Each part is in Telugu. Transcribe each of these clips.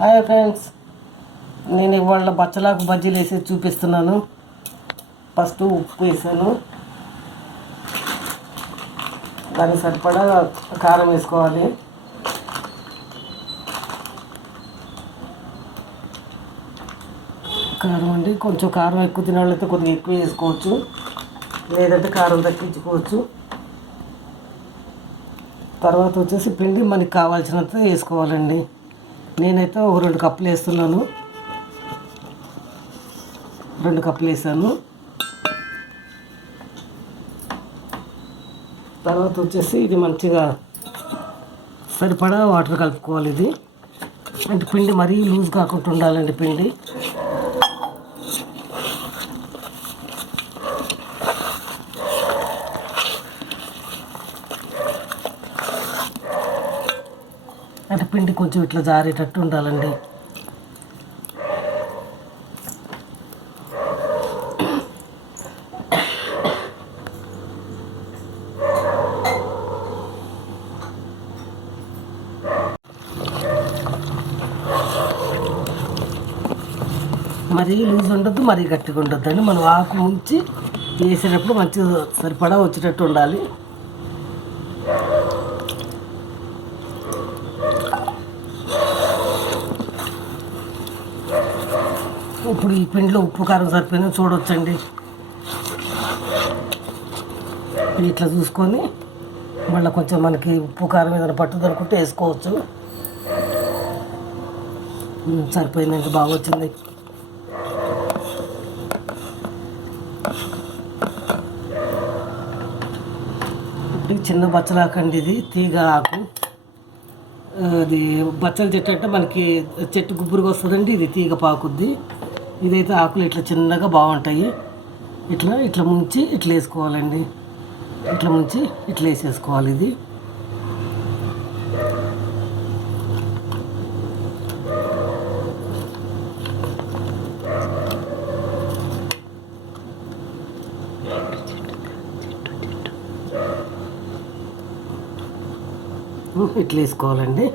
హాయ్ ఫ్రెండ్స్, నేను ఇవాళ బచ్చలాకు బజ్జీలు వేసి చూపిస్తున్నాను. ఫస్ట్ ఉప్పు వేసాను, దానికి సరిపడా కారం వేసుకోవాలి. కారం అండి, కొంచెం కారం ఎక్కువ తినే వాళ్ళైతే కొద్దిగా ఎక్కువ వేసుకోవచ్చు, లేదంటే కారం తగ్గించుకోవచ్చు. తర్వాత వచ్చేసి పిండి మనకి కావాల్సినంత వేసుకోవాలండి. నేనైతే ఒక 2 కప్పులు వేస్తున్నాను. 2 కప్పులు వేసాను. తర్వాత వచ్చేసి ఇది మంచిగా సరిపడా వాటర్ కలుపుకోవాలి. ఇది అంటే పిండి మరీ లూజ్ కాకుండా ఉండాలండి. పిండి అంటే పిండి కొంచెం ఇట్లా జారేటట్టు ఉండాలండి. మరీ లూజ్ ఉండొద్దు, మరీ గట్టిగా ఉండొద్దు అండి. మనం ఆకు ముంచి వేసేటప్పుడు మంచిగా సరిపడా వచ్చేటట్టు ఉండాలి. ఇప్పుడు ఈ పిండిలో ఉప్పు కారం సరిపోయినా చూడవచ్చండి. ఇట్లా చూసుకొని మళ్ళీ కొంచెం మనకి ఉప్పు కారం ఏదైనా పట్టుది అనుకుంటే వేసుకోవచ్చు. సరిపోయిందండి, బాగా వచ్చింది. ఇప్పుడు చిన్న బచ్చలాకండి, ఇది తీగ ఆకు. అది బచ్చల చెట్టు అంటే మనకి చెట్టు గుబ్బురుగా వస్తుందండి. ఇది తీగ పాకుద్ది. ఇదైతే ఆకులు ఇట్లా చిన్నగా బాగుంటాయి. ఇట్లా ఇట్లా ముంచి ఇట్లా వేసుకోవాలండి. ఇట్లా ముంచి ఇట్లా వేసేసుకోవాలి. ఇది ఇట్లా వేసుకోవాలండి.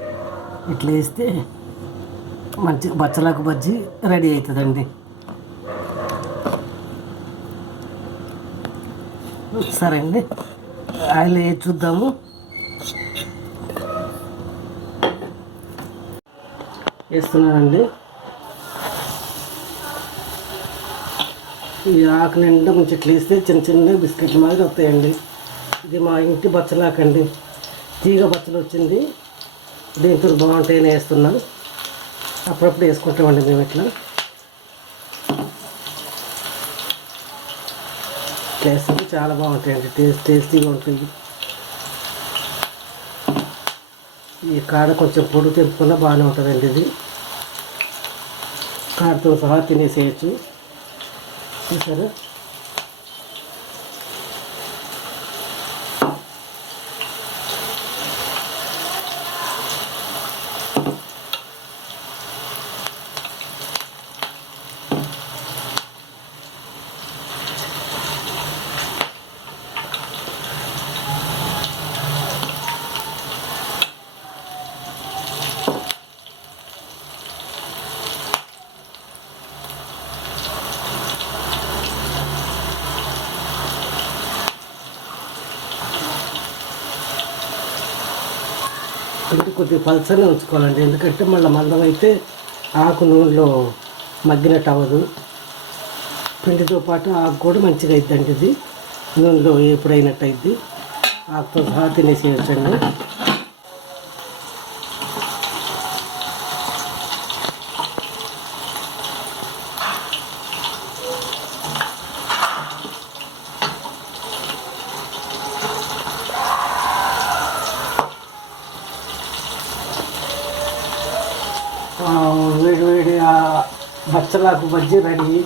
ఇట్లా వేస్తే మంచి బచ్చలాకు బజ్జీ రెడీ అవుతుందండి. సరే అండి, ఆయిల్ వేసి చూద్దాము. వేస్తున్నానండి. ఈ ఆకు నిండా కొంచెం ఇట్లా వేస్తే చిన్న చిన్న బిస్కెట్ల మాదిరి వస్తాయండి. ఇది మా ఇంటి బచ్చలాకండి, తీగ బచ్చలు వచ్చింది. దీంతో బాగుంటాయని వేస్తున్నాం. అప్పుడప్పుడు వేసుకుంటామండి మేము. ఇట్లా వేస్తుంది, చాలా బాగుంటాయండి. టేస్టీగా ఉంటాయి. ఈ కాడ కొంచెం పొడి తెంపుకున్నా బాగానే ఉంటుందండి. ఇది కాడతో సహా తినేసేయచ్చు. చూసారా? అంటే కొద్దిగా పల్చనే ఉంచుకోవాలండి, ఎందుకంటే మళ్ళీ మందం అయితే ఆకు నూనెలో మగ్గినట్టు అవ్వదు. పిండితో పాటు ఆకు కూడా మంచిగా అయిద్దండి. ఇది నూనెలో ఎప్పుడైనట్టు అయింది. ఆకుతో సహా తినేసేయచ్చండి. వేడి వేడి బచ్చలాకు బజ్జీ రెడీ.